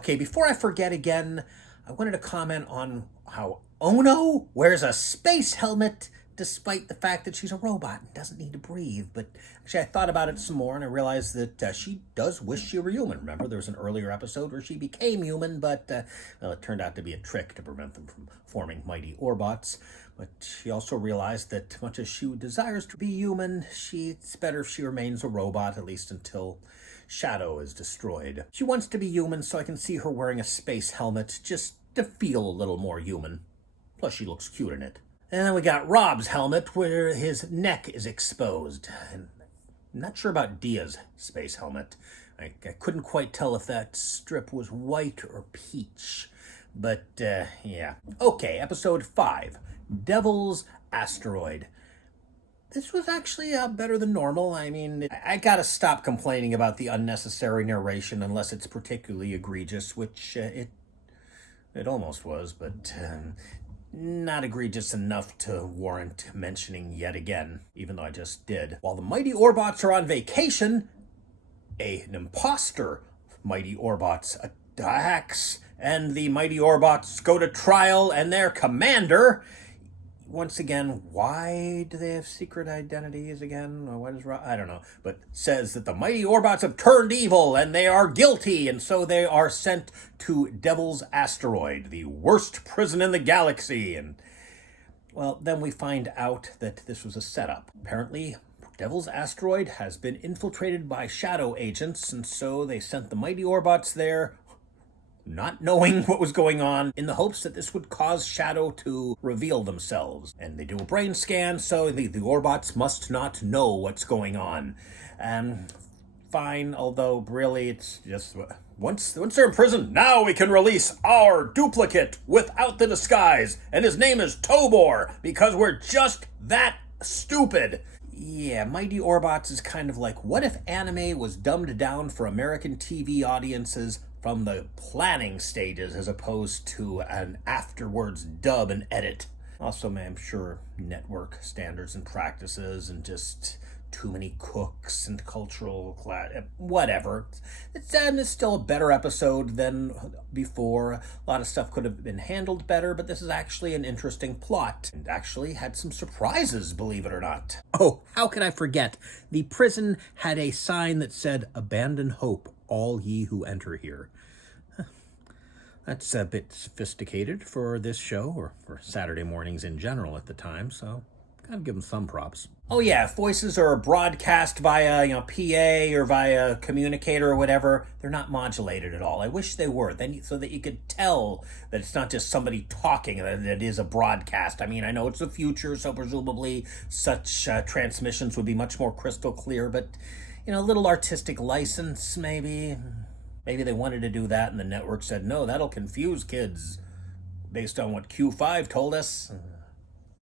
Okay, before I forget again, I wanted to comment on how Ono wears a space helmet despite the fact that she's a robot and doesn't need to breathe. But actually, I thought about it some more and I realized that she does wish she were human. Remember, there was an earlier episode where she became human, but well, it turned out to be a trick to prevent them from forming mighty Orbots. But she also realized that much as she desires to be human, it's better if she remains a robot, at least until Shadow is destroyed. She wants to be human, so I can see her wearing a space helmet just to feel a little more human. Plus, she looks cute in it. And then we got Rob's helmet, where his neck is exposed. And I'm not sure about Dia's space helmet. I couldn't quite tell if that strip was white or peach. But, yeah. Okay, episode 5. Devil's Asteroid. This was actually better than normal. I mean, I gotta stop complaining about the unnecessary narration unless it's particularly egregious, which it almost was, but not egregious enough to warrant mentioning yet again, even though I just did. While the Mighty Orbots are on vacation, an imposter Mighty Orbots attacks, and the Mighty Orbots go to trial, and their commander... Once again, why do they have secret identities again? Or what is wrong? I don't know. But says that the Mighty Orbots have turned evil and they are guilty, and so they are sent to Devil's Asteroid, the worst prison in the galaxy. And, well, then we find out that this was a setup. Apparently, Devil's Asteroid has been infiltrated by shadow agents, and so they sent the Mighty Orbots there, not knowing what was going on, in the hopes that this would cause Shadow to reveal themselves. And they do a brain scan, so the Orbots must not know what's going on. Fine, although really it's just... Once they're in prison, now we can release our duplicate without the disguise, and his name is Tobor, because we're just that stupid. Yeah, Mighty Orbots is kind of like, what if anime was dumbed down for American TV audiences from the planning stages as opposed to an afterwards dub and edit? Also, I'm sure network standards and practices and just too many cooks and cultural whatever. It's still a better episode than before. A lot of stuff could have been handled better, but this is actually an interesting plot and actually had some surprises, believe it or not. Oh, how could I forget? The prison had a sign that said, "Abandon hope, all ye who enter here." That's a bit sophisticated for this show, or for Saturday mornings in general at the time, so gotta give them some props. Oh yeah, if voices are broadcast via, PA or via communicator or whatever, they're not modulated at all. I wish they were, so that you could tell that it's not just somebody talking, that it is a broadcast. I mean, I know it's the future, so presumably such transmissions would be much more crystal clear, but, a little artistic license, maybe. Maybe they wanted to do that, and the network said, no, that'll confuse kids, based on what Q5 told us.